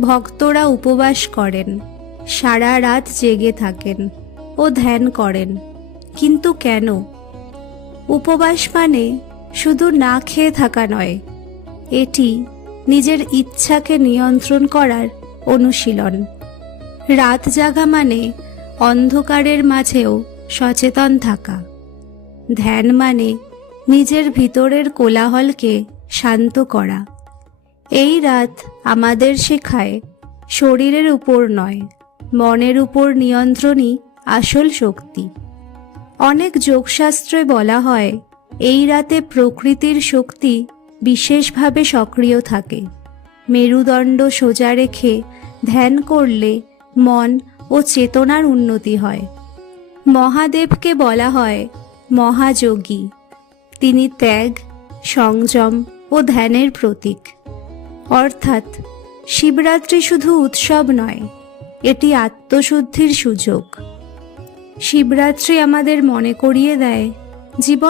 ভক্তরা উপবাস করেন, সারা রাত জেগে থাকেন ও ধ্যান করেন। কিন্তু কেন? উপবাস মানে শুধু না খেয়ে থাকা নয়, এটি নিজের ইচ্ছাকে নিয়ন্ত্রণ করার অনুশীলন। রাত জাগা মানে অন্ধকারের মাঝেও সচেতন থাকা। ধ্যান মানে নিজের ভিতরের কোলাহলকে শান্ত করা। এই রাত আমাদের শেখায় শরীরের উপর নয়, মনের উপর নিয়ন্ত্রণই আসল শক্তি। অনেক যোগশাস্ত্রে বলা হয় এই রাতে প্রকৃতির শক্তি বিশেষভাবে সক্রিয় থাকে। মেরুদণ্ড সোজা রেখে ধ্যান করলে মন ও চেতনার উন্নতি হয়। মহাদেবকে বলা হয় মহাযোগী। তিনি ত্যাগ, সংযম ও ধ্যানের প্রতীক। অর্থাৎ শিবরাত্রি শুধু উৎসব নয়, এটি আত্মশুদ্ধির সুযোগ। শিবরাত্রি আমাদের মনে করিয়ে দেয় জীবন